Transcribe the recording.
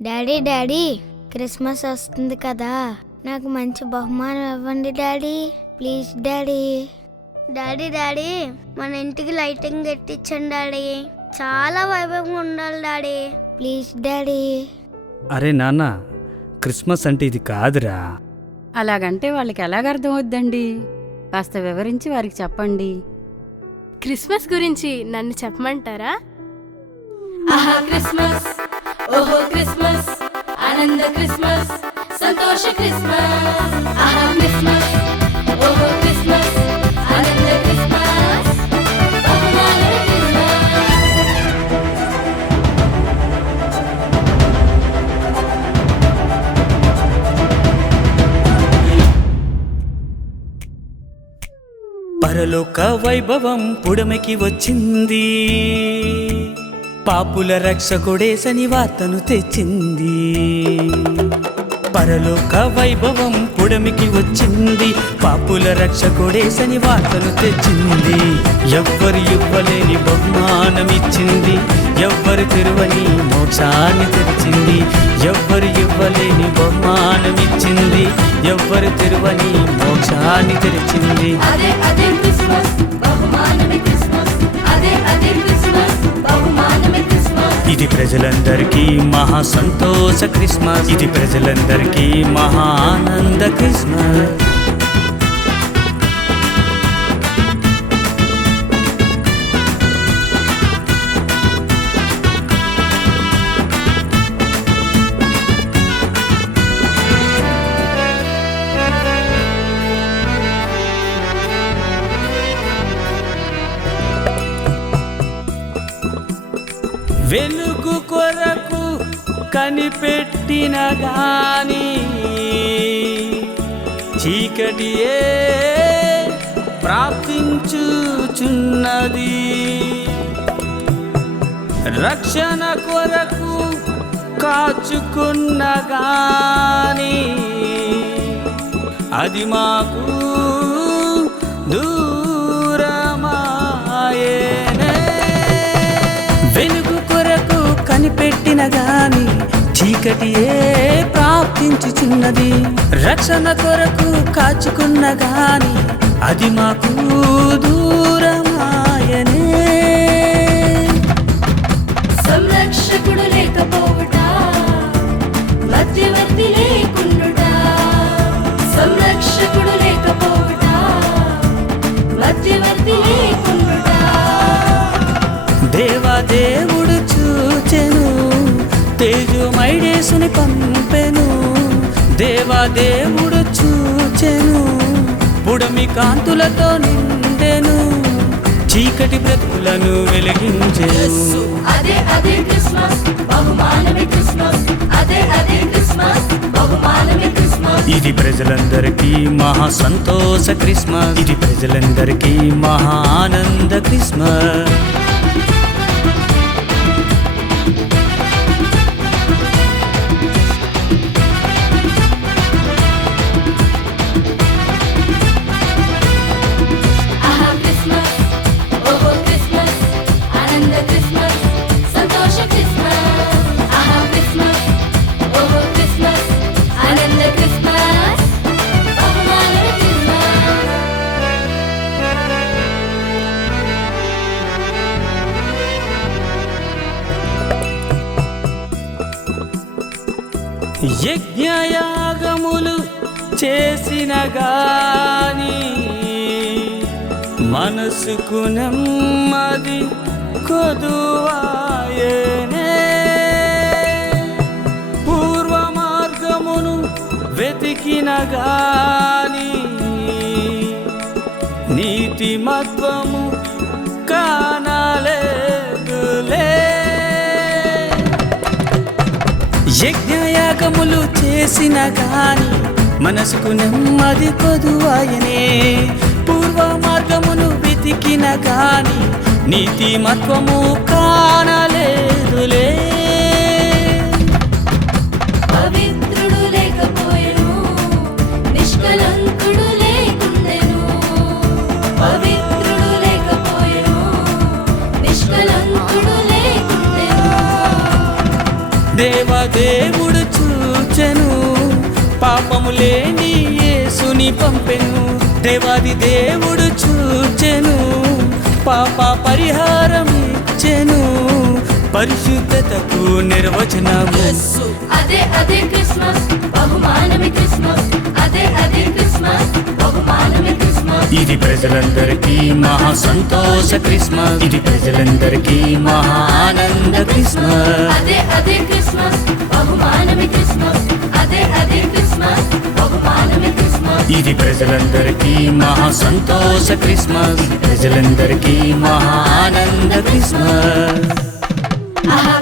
Daddy daddy Christmas వస్తుంది కదా, నాకు మంచి బహుమానం ఇవ్వండి daddy, please daddy. Daddy daddy మన ఇంటికి లైటింగ్ పెట్టించండి డాడీ, చాలా వైభవంగా ఉండాలి డాడీ, ప్లీజ్ డాడీ. అరే నాన్న, క్రిస్మస్ అంటే ఇది కాదురా. అలాగంటే వాళ్ళకి ఎలాగ అర్థమవుద్దండి? కాస్త వివరించి వారికి చెప్పండి. క్రిస్మస్ గురించి నన్ను చెప్పమంటారా? ఆహా క్రిస్మస్, ఓహో క్రిస్మస్, ఆనంద క్రిస్మస్, సంతోష క్రిస్మస్. ఆహా క్రిస్మస్, ఓహో క్రిస్మస్, ఆనంద క్రిస్మస్, బహుమాన క్రిస్మస్. పరలోక వైభవం పుడమికి వచ్చింది, పాపుల రక్షకుడేసని వార్తను తెచ్చింది. పరలోక వైభవం పుడమికి వచ్చింది, పాపుల రక్షకుడేసని వార్తను తెచ్చింది. ఎవ్వరు ఇవ్వలేని బహుమానమిచ్చింది, ఎవ్వరు తెరువని మోక్షాన్ని తెరిచింది. ఎవ్వరు ఇవ్వలేని బహుమానమిచ్చింది, ఎవ్వరు తెరువని మోక్షాన్ని తెరిచింది. అదే అదే క్రిస్మస్, బహుమానమే క్రిస్మస్, అదే అదే క్రిస్మస్, బహుమానమే క్రిస్మస్. ఇది ప్రజలందరికీ మహా సంతోష క్రిస్మస్, ఇది ప్రజలందరికీ మహా ఆనంద క్రిస్మస్. వెలుగు కొరకు కనిపెట్టిన గాని చీకటియే ప్రాప్తించుచున్నది. రక్షణ కొరకు కాచుకున్న గాని అది మాకు దూరమాయేనే. వెలుగు కొరకు కనిపెట్టిన గాని చీకటియే ప్రాప్తించుచున్నది. రక్షణ కొరకు కాచుకున్న గాని అది మాకు దూరమాయనే. సంరక్షకుడు లేకపోవుట, మధ్యవర్తి లేకుండుట. సంరక్షకుడు లేకపోవుట, మధ్యవర్తి లేకుండుట. దేవదేవుడు చూచెను, తేజోమయుడేసుని పంపెను. దేవదేవుడు చూచెను, పుడమి కాంతులతో నిండెను. చీకటి బ్రతుకులను వెలిగించెను. అదే అదే క్రిస్మస్, బహుమానమే క్రిస్మస్, అదే అదే క్రిస్మస్, బహుమానమే క్రిస్మస్. ఇది ప్రజలందరికీ మహా సంతోష క్రిస్మస్, ఇది ప్రజలందరికీ మహా ఆనంద క్రిస్మస్. ఆహా క్రిస్మస్, ఓహో క్రిస్మస్, ఆనంద క్రిస్మస్, సంతోష క్రిస్మస్. ఆహా క్రిస్మస్, ఓహో క్రిస్మస్, ఆనంద క్రిస్మస్, బహుమానమే క్రిస్మస్. యజ్ఞయాగములు చేసిన గాని మనసుకు నెమ్మది కొదువాయనే. పూర్వ మార్గమును వెతికిన గాని నీతిమత్వము కానలేదులే. యజ్ఞయాగములు చేసిన గాని మనసుకు నెమ్మది కొదువాయనే. పూర్వ మార్గమును వెతికిన గాని నీతిమత్వము కానలేదులే. పవిత్రుడు లేకపోయెను, నిష్కలంకుడు లేకుండెను. పవిత్రుడు లేకపోయెను, నిష్కలంకుడు లేకుండెను. దేవ దేవదేవుడు చూచెను, పాపము లేని యేసుని పంపెను. దేవాది దేవుడు చూచెను, పాప పరిహారం ఇచ్చెను, పరిశుద్ధతకు నిర్వచనము. అదే అదే క్రిస్మస్, బహుమానమే క్రిస్మస్. అదే అదే క్రిస్మస్, బహుమానమే క్రిస్మస్. ఇది ప్రజలందరికీ మహా సంతోష క్రిస్మస్, ఇది ప్రజలందరికీ మహా ఆనంద క్రిస్మస్. అదే అదే క్రిస్మస్, బహుమానమే క్రిస్మస్. అదే అదే క్రిస్మస్, బహుమానమే క్రిస్మస్. ఇది ప్రజలందరికీ మహా సంతోష క్రిస్మస్, ప్రజలందరికీ మహా ఆనంద క్రిస్మస్. ఆహా